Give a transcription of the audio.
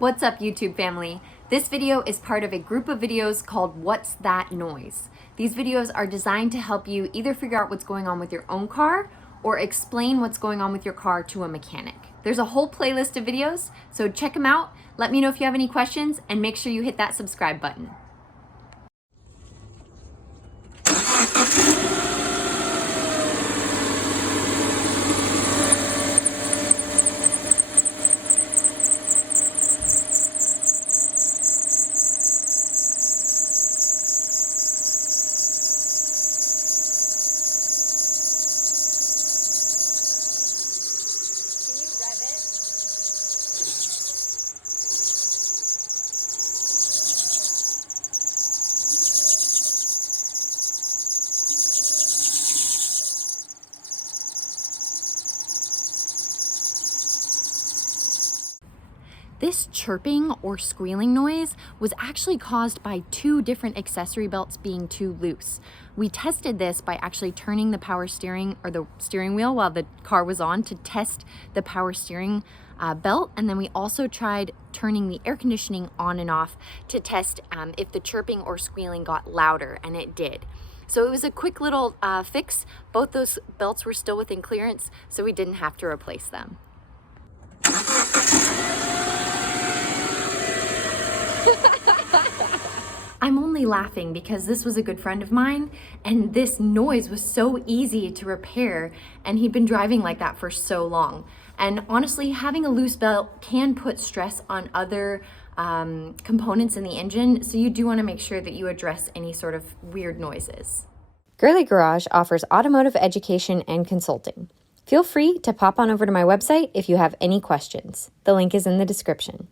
What's up, YouTube family? This video is part of a group of videos called What's That Noise? These videos are designed to help you either figure out what's going on with your own car or explain what's going on with your car to a mechanic. There's a whole playlist of videos, so check them out. Let me know if you have any questions and make sure you hit that subscribe button. This chirping or squealing noise was actually caused by two different accessory belts being too loose. We tested this by actually turning the power steering or the steering wheel while the car was on to test the power steering belt, and then we also tried turning the air conditioning on and off to test if the chirping or squealing got louder, and it did. So it was a quick little fix. Both those belts were still within clearance, so we didn't have to replace them. I'm only laughing because this was a good friend of mine and this noise was so easy to repair, and he'd been driving like that for so long. And honestly, having a loose belt can put stress on other components in the engine, so you do want to make sure that you address any sort of weird noises. Girlie Garage offers automotive education and consulting. Feel free to pop on over to my website if you have any questions. The link is in the description.